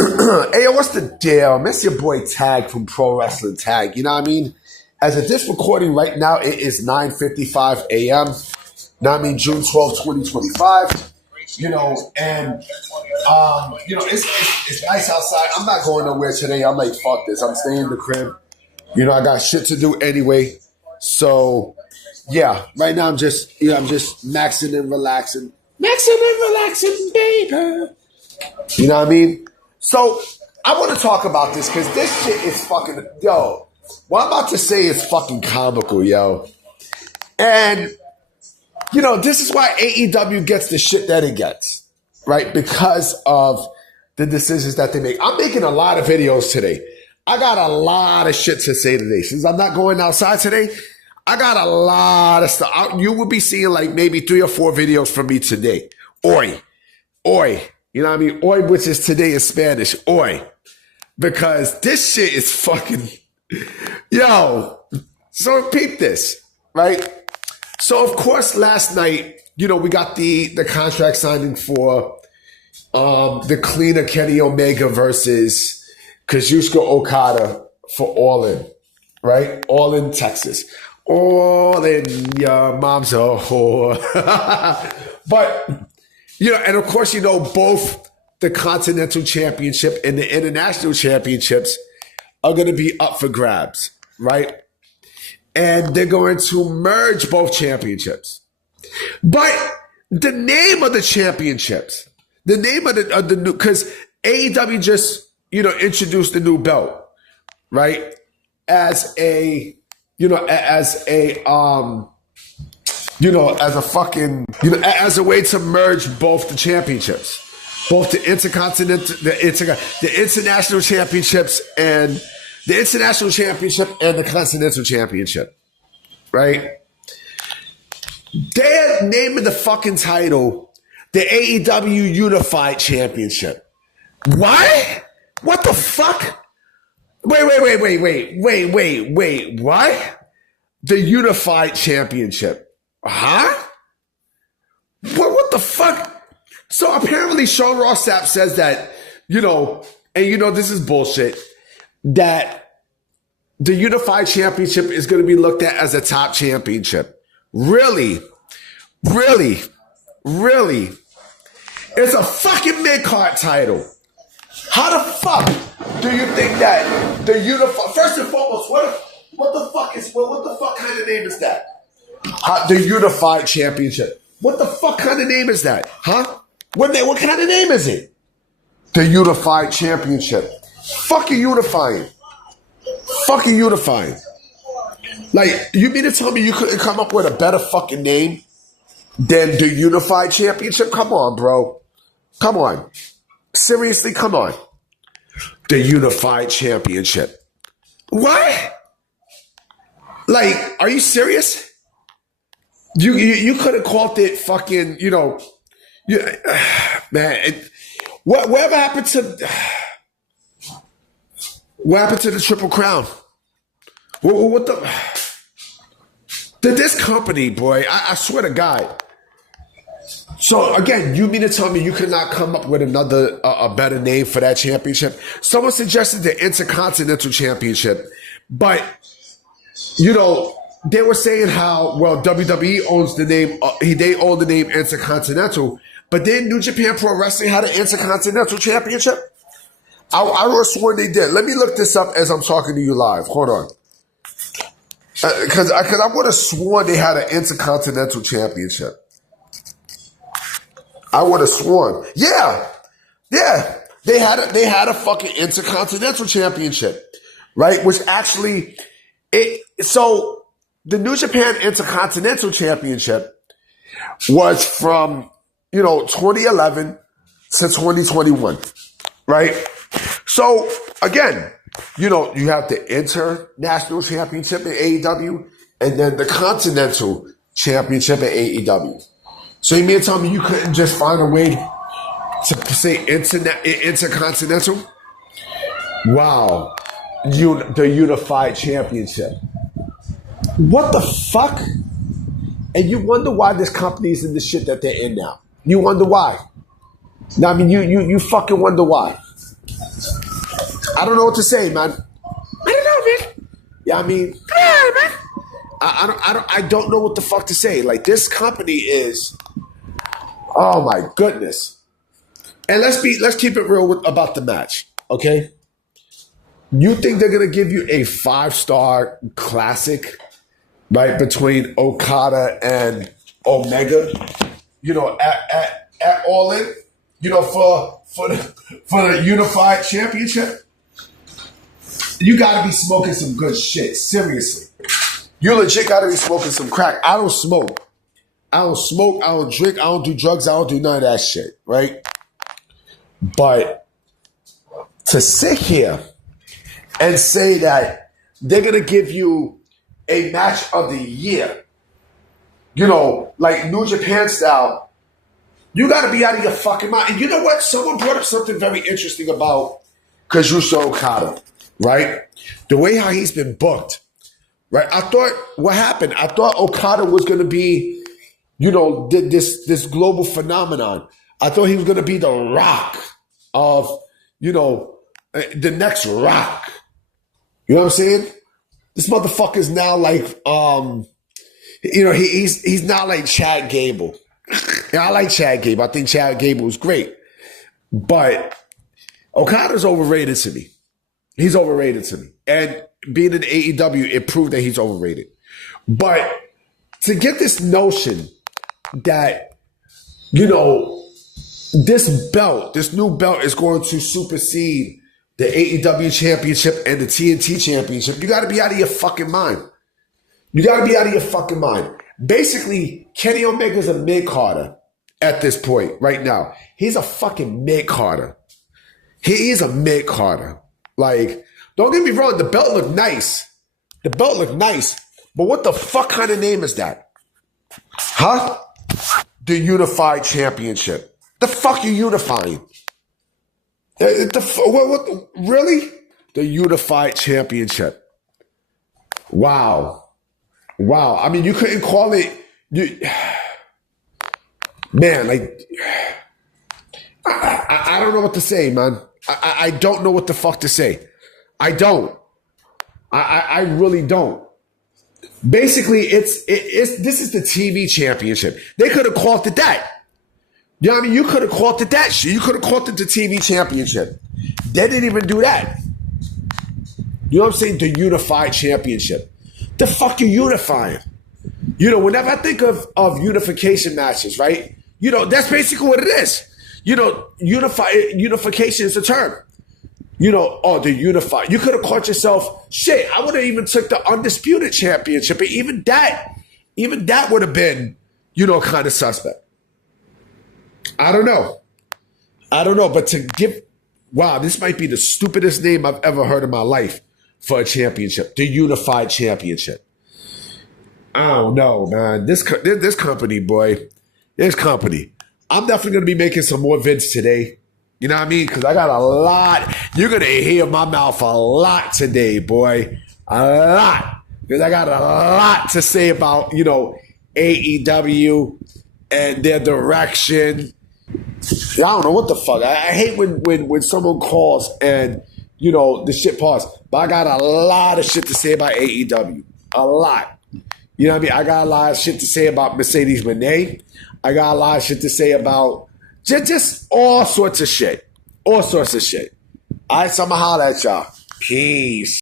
Hey, yo, what's the deal? Miss your boy Tag from Pro Wrestling Tag. You know what I mean? As of this recording right now, it is 9:55 a.m. Now I mean June 12th, 2025. It's nice outside. I'm not going nowhere today. I'm like, fuck this. I'm staying in the crib. I got shit to do anyway. So yeah, right now I'm just maxing and relaxing. Maxing and relaxing, baby. You know what I mean? So I want to talk about this because this shit is fucking, yo, what I'm about to say is fucking comical, yo. And, this is why AEW gets the shit that it gets, right? Because of the decisions that they make. I'm making a lot of videos today. I got a lot of shit to say today. Since I'm not going outside today, I got a lot of stuff. You will be seeing like maybe 3 or 4 videos from me today. Oi. You know what I mean? Oi, which is today in Spanish. Oi. Because this shit is fucking... Yo. So peep this, right? So, of course, last night, we got the contract signing for the cleaner Kenny Omega versus Kazuchika Okada for All In, right? All In, Texas. All in your mom's a whore. But... and of course, both the Continental Championship and the International Championships are going to be up for grabs, right? And they're going to merge both championships. But the name of the championships, the name of the new, because AEW just, introduced the new belt, right? As a way to merge both the championships, both the Intercontinental, the International Championships and the International Championship and the Continental Championship, right? They're naming the fucking title the AEW Unified Championship. Why? What the fuck? Wait, what? The Unified Championship. Huh? What the fuck? So apparently Sean Ross Sapp says that, this is bullshit, that the Unified Championship is going to be looked at as a top championship. Really? It's a fucking mid-card title. How the fuck do you think that the Unified... First and foremost, what the fuck kind of name is that? The Unified Championship. What the fuck kind of name is that? Huh? What kind of name is it? The Unified Championship. Fucking unifying. Like, you mean to tell me you couldn't come up with a better fucking name than the Unified Championship? Come on, bro. Come on. Seriously, come on. The Unified Championship. What? Like, are you serious? You could have called it fucking, man. Whatever happened to the Triple Crown? What the? This company, boy, I swear to God. So again, you mean to tell me you could not come up with a better name for that championship? Someone suggested the Intercontinental Championship, but they were saying how, well, WWE owns the name, they own the name Intercontinental, but then New Japan Pro Wrestling had an Intercontinental Championship? I would have sworn they did. Let me look this up as I'm talking to you live. Hold on. Because I would have sworn they had an Intercontinental Championship. I would have sworn. Yeah. They had a fucking Intercontinental Championship, right? Which actually, so the New Japan Intercontinental Championship was from, 2011 to 2021, right? So again, you have the International Championship in AEW and then the Continental Championship in AEW. So you mean to tell me you couldn't just find a way to say Intercontinental? Wow. The Unified Championship. What the fuck? And you wonder why this company is in the shit that they're in now. You wonder why. No, I mean, you fucking wonder why. I don't know what to say, man. I don't know, man. Yeah, I mean, come on, man. I don't know what the fuck to say. Like, this company is, oh my goodness. And let's keep it real about the match, okay? You think they're gonna give you a 5-star classic, right, between Okada and Omega? You know, at All In, you know, for the Unified Championship. You gotta be smoking some good shit. Seriously. You legit gotta be smoking some crack. I don't smoke. I don't drink, I don't do drugs, I don't do none of that shit, right? But to sit here and say that they're gonna give you a match of the year, you know, like New Japan style, you gotta be out of your fucking mind. And you know what? Someone brought up something very interesting about Kazuchika Okada, right? The way how he's been booked, right? I thought, what happened? I thought Okada was going to be, you know, this global phenomenon. I thought he was going to be the Rock of, you know, the next Rock. You know what I'm saying? This motherfucker's now like, you know, he's now like Chad Gable. I like Chad Gable. I think Chad Gable is great. But Okada's overrated to me. He's overrated to me. And being in AEW, it proved that he's overrated. But to get this notion that, you know, this belt, this new belt is going to supersede the AEW Championship and the TNT Championship, you got to be out of your fucking mind. You got to be out of your fucking mind. Basically, Kenny Omega's a mid-carder at this point right now. He's a fucking mid-carder. He is a mid-carder. Like, don't get me wrong, the belt looked nice. The belt looked nice. But what the fuck kind of name is that? Huh? The Unified Championship. The fuck you unifying? What, really? The Unified Championship. Wow. Wow. I mean, you couldn't call it... Man, like... I don't know what to say, man. I don't know what the fuck to say. I don't. I really don't. Basically, this is the TV championship. They could have called it that. You know what I mean? You could have called it that shit. You could have called it the TV championship. They didn't even do that. You know what I'm saying? The Unified Championship. The fuck you unifying? You know, whenever I think of unification matches, right? You know, that's basically what it is. You know, unification is a term. You know, oh, the unified. You could have caught yourself, shit, I would have even took the Undisputed Championship. And even that would have been, you know, kind of suspect. I don't know. But to give, wow, this might be the stupidest name I've ever heard in my life for a championship. The Unified Championship. I don't know, man. This company, boy, this company. I'm definitely going to be making some more vids today. You know what I mean? Because I got a lot. You're going to hear my mouth a lot today, boy. A lot. Because I got a lot to say about, you know, AEW and their direction. I don't know what the fuck. I hate when someone calls and, you know, the shit paused. But I got a lot of shit to say about AEW. A lot. You know what I mean? I got a lot of shit to say about Mercedes Moné. I got a lot of shit to say about just all sorts of shit. All sorts of shit. All right, so I'm going to holler at y'all. Peace.